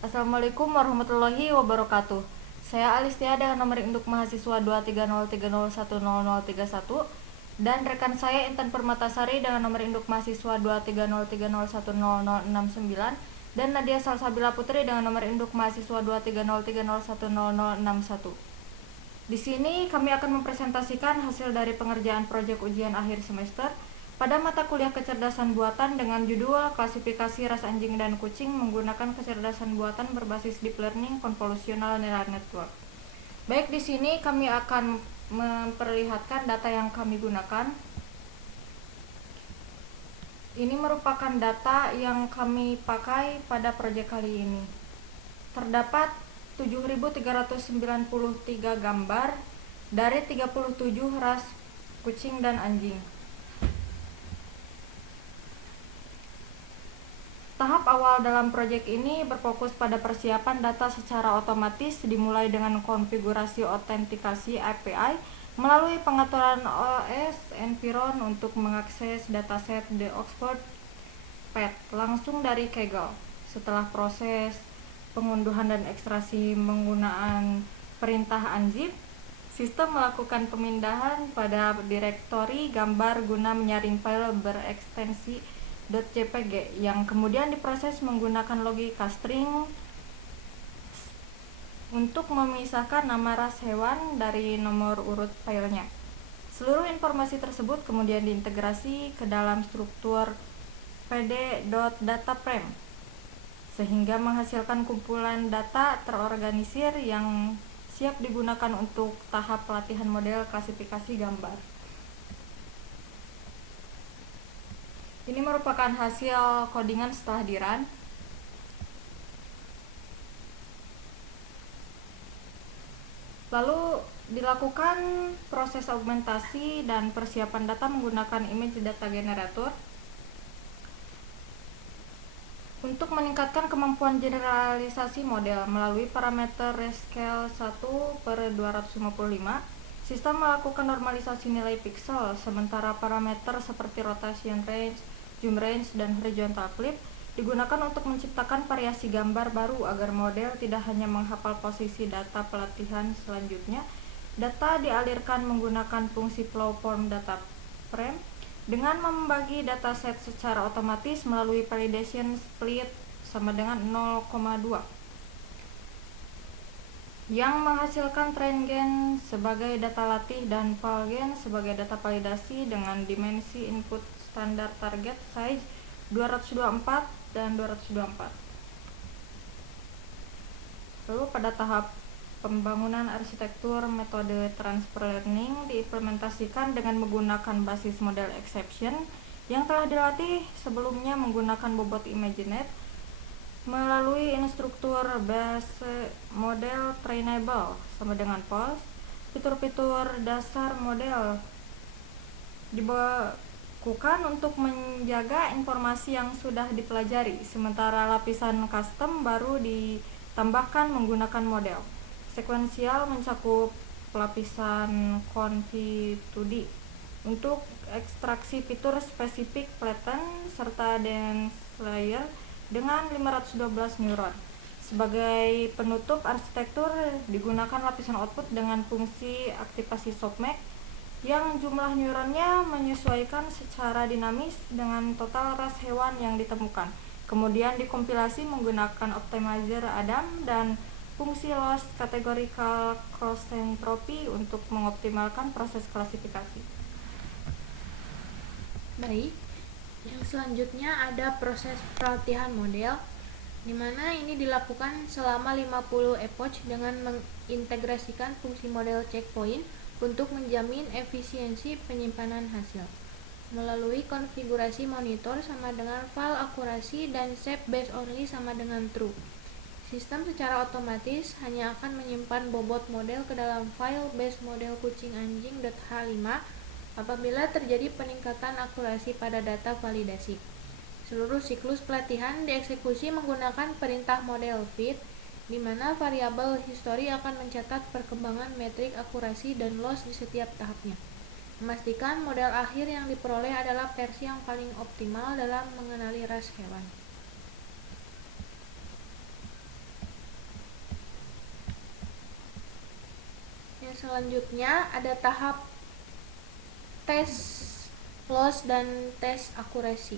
Assalamualaikum warahmatullahi wabarakatuh. Saya Alistia dengan nomor induk mahasiswa 23030100031 dan rekan saya Intan Permatasari dengan nomor induk mahasiswa 23030100069 dan Nadia Salsabila Putri dengan nomor induk mahasiswa 23030100061. Di sini kami akan mempresentasikan hasil dari pengerjaan proyek ujian akhir semester pada mata kuliah kecerdasan buatan dengan judul klasifikasi ras anjing dan kucing menggunakan kecerdasan buatan berbasis deep learning convolutional neural network. Baik, di sini kami akan memperlihatkan data yang kami gunakan. Ini merupakan data yang kami pakai pada proyek kali ini. Terdapat 7.393 gambar dari 37 ras kucing dan anjing. Tahap awal dalam proyek ini berfokus pada persiapan data secara otomatis dimulai dengan konfigurasi autentikasi API melalui pengaturan OS Environ untuk mengakses dataset The Oxford Pet langsung dari Kaggle. Setelah proses pengunduhan dan ekstraksi menggunakan perintah unzip, sistem melakukan pemindahan pada direktori gambar guna menyaring file berekstensi .jpg yang kemudian diproses menggunakan logika string untuk memisahkan nama ras hewan dari nomor urut filenya. Seluruh informasi tersebut kemudian diintegrasi ke dalam struktur pd.dataFrame sehingga menghasilkan kumpulan data terorganisir yang siap digunakan untuk tahap pelatihan model klasifikasi gambar. Ini merupakan hasil codingan setelah di-run. Lalu dilakukan proses augmentasi dan persiapan data menggunakan image data generator untuk meningkatkan kemampuan generalisasi model melalui parameter rescale 1/255. Sistem melakukan normalisasi nilai piksel, sementara parameter seperti rotation range, zoom range, dan horizontal flip digunakan untuk menciptakan variasi gambar baru agar model tidak hanya menghafal posisi data pelatihan selanjutnya. Data dialirkan menggunakan fungsi flow form data frame dengan membagi dataset secara otomatis melalui validation split sama dengan 0,2 yang menghasilkan train gain sebagai data latih dan val gain sebagai data validasi dengan dimensi input standar target size 224 dan 224. Lalu pada tahap pembangunan arsitektur, metode transfer learning diimplementasikan dengan menggunakan basis model exception yang telah dilatih sebelumnya menggunakan bobot ImageNet melalui instruktur base model trainable sama dengan false. Fitur-fitur dasar model dibakukan untuk menjaga informasi yang sudah dipelajari, sementara lapisan custom baru ditambahkan menggunakan model sekuensial mencakup lapisan conv2d untuk ekstraksi fitur spesifik pattern serta dense layer dengan 512 neuron. Sebagai penutup arsitektur digunakan lapisan output dengan fungsi aktivasi softmax yang jumlah neuronnya menyesuaikan secara dinamis dengan total ras hewan yang ditemukan. Kemudian dikompilasi menggunakan optimizer Adam dan fungsi loss categorical cross entropy untuk mengoptimalkan proses klasifikasi. Baik, yang selanjutnya ada proses pelatihan model, di mana ini dilakukan selama 50 epoch dengan mengintegrasikan fungsi model checkpoint untuk menjamin efisiensi penyimpanan hasil melalui konfigurasi monitor sama dengan file akurasi dan shape base only sama dengan true. Sistem secara otomatis hanya akan menyimpan bobot model ke dalam file base model kucing anjing.h5 apabila terjadi peningkatan akurasi pada data validasi. Seluruh siklus pelatihan dieksekusi menggunakan perintah model fit, di mana variabel history akan mencatat perkembangan metrik akurasi dan loss di setiap tahapnya. Memastikan model akhir yang diperoleh adalah versi yang paling optimal dalam mengenali ras hewan. selanjutnya ada tahap tes loss dan tes akurasi.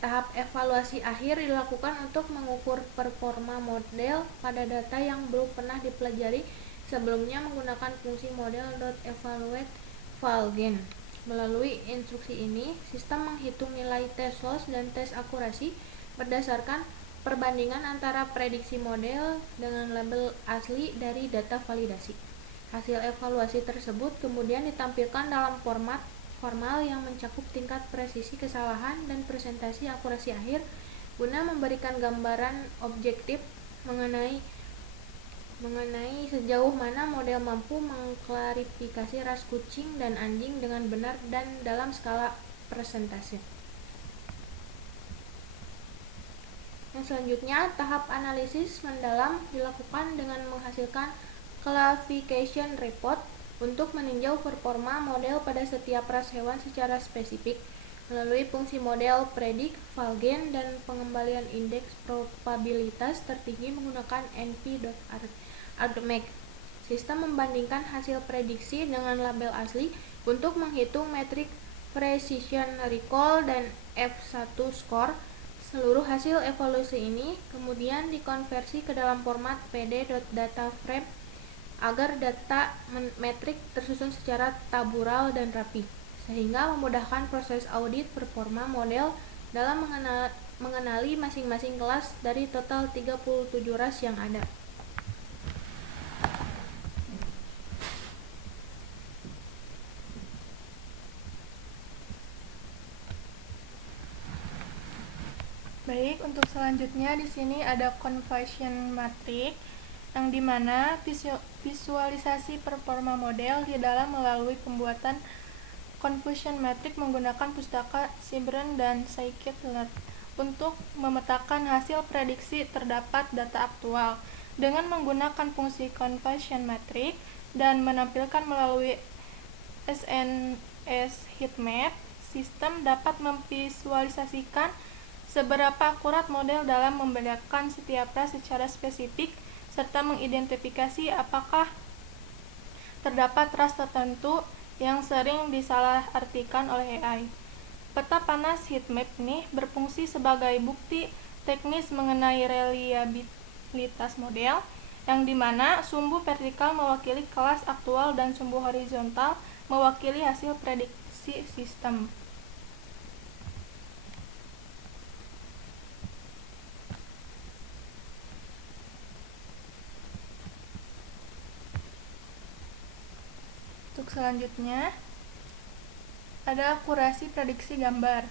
Tahap evaluasi akhir dilakukan untuk mengukur performa model pada data yang belum pernah dipelajari sebelumnya menggunakan fungsi model.evaluate valgen. Melalui instruksi ini, sistem menghitung nilai tes loss dan tes akurasi berdasarkan perbandingan antara prediksi model dengan label asli dari data validasi. Hasil evaluasi tersebut kemudian ditampilkan dalam format formal yang mencakup tingkat presisi kesalahan dan presentasi akurasi akhir guna memberikan gambaran objektif mengenai sejauh mana model mampu mengklarifikasi ras kucing dan anjing dengan benar dan dalam skala persentase. Yang selanjutnya, tahap analisis mendalam dilakukan dengan menghasilkan classification report untuk meninjau performa model pada setiap ras hewan secara spesifik melalui fungsi model predict, valgen, dan pengembalian indeks probabilitas tertinggi menggunakan np.argmax. Sistem membandingkan hasil prediksi dengan label asli untuk menghitung metrik precision recall dan F1 score. Seluruh hasil evaluasi ini kemudian dikonversi ke dalam format pd.dataframe agar data metrik tersusun secara tabural dan rapi, sehingga memudahkan proses audit performa model dalam mengenali masing-masing kelas dari total 37 ras yang ada. Baik, untuk selanjutnya di sini ada conversion matrix yang dimana visualisasi performa model di dalam melalui pembuatan conversion matrix menggunakan pustaka Sibren dan Scikit-Learn untuk memetakan hasil prediksi terdapat data aktual dengan menggunakan fungsi conversion matrix dan menampilkan melalui SNS heatmap. Sistem dapat memvisualisasikan seberapa akurat model dalam membedakan setiap ras secara spesifik serta mengidentifikasi apakah terdapat ras tertentu yang sering disalahartikan oleh AI. Peta panas heatmap ini berfungsi sebagai bukti teknis mengenai reliabilitas model, yang dimana sumbu vertikal mewakili kelas aktual dan sumbu horizontal mewakili hasil prediksi sistem. Untuk selanjutnya ada akurasi prediksi gambar,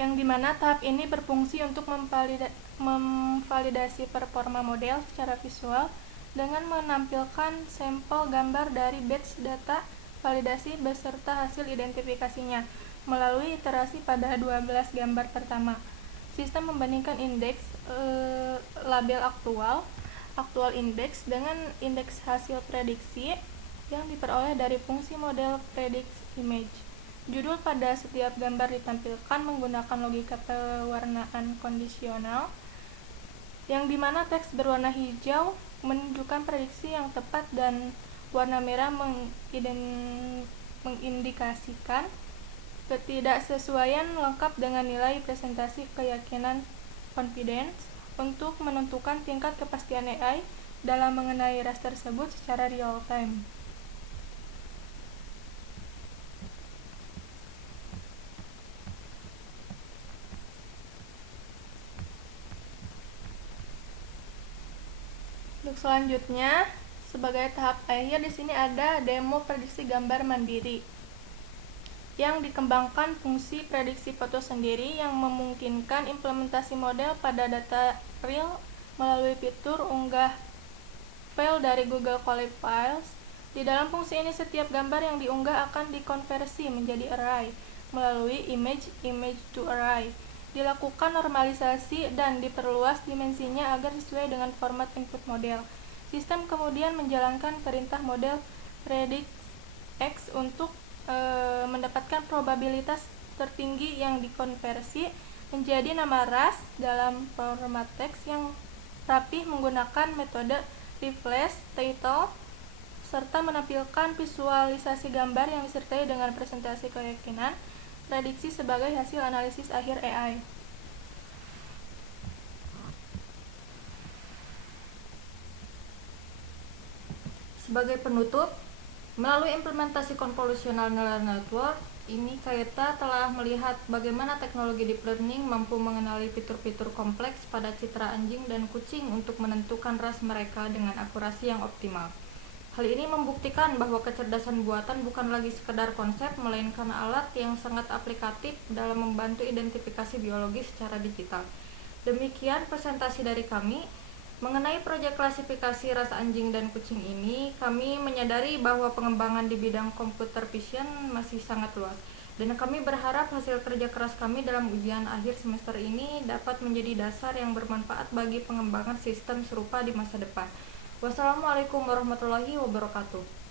yang dimana tahap ini berfungsi untuk memvalidasi performa model secara visual dengan menampilkan sampel gambar dari batch data validasi beserta hasil identifikasinya melalui iterasi pada 12 gambar pertama. Sistem membandingkan indeks label aktual indeks dengan indeks hasil prediksi yang diperoleh dari fungsi model predict image. Judul pada setiap gambar ditampilkan menggunakan logika pewarnaan kondisional, yang dimana teks berwarna hijau menunjukkan prediksi yang tepat dan warna merah mengindikasikan ketidaksesuaian lengkap dengan nilai presentasi keyakinan confidence untuk menentukan tingkat kepastian AI dalam mengenai ras tersebut secara real time. Untuk selanjutnya, sebagai tahap akhir di sini ada demo prediksi gambar mandiri yang dikembangkan fungsi prediksi foto sendiri yang memungkinkan implementasi model pada data real melalui fitur unggah file dari Google Colab Files. Di dalam fungsi ini setiap gambar yang diunggah akan dikonversi menjadi array melalui image to array. Dilakukan normalisasi dan diperluas dimensinya agar sesuai dengan format input model. Sistem kemudian menjalankan perintah model predict X untuk mendapatkan probabilitas tertinggi yang dikonversi menjadi nama ras dalam format teks yang rapih menggunakan metode replace title serta menampilkan visualisasi gambar yang disertai dengan presentasi keyakinan prediksi sebagai hasil analisis akhir AI. Sebagai penutup, melalui implementasi convolutional neural network, ini Kayeta telah melihat bagaimana teknologi deep learning mampu mengenali fitur-fitur kompleks pada citra anjing dan kucing untuk menentukan ras mereka dengan akurasi yang optimal. Hal ini membuktikan bahwa kecerdasan buatan bukan lagi sekedar konsep, melainkan alat yang sangat aplikatif dalam membantu identifikasi biologis secara digital. Demikian presentasi dari kami. Mengenai proyek klasifikasi ras anjing dan kucing ini, kami menyadari bahwa pengembangan di bidang computer vision masih sangat luas, dan kami berharap hasil kerja keras kami dalam ujian akhir semester ini dapat menjadi dasar yang bermanfaat bagi pengembangan sistem serupa di masa depan. Wassalamualaikum warahmatullahi wabarakatuh.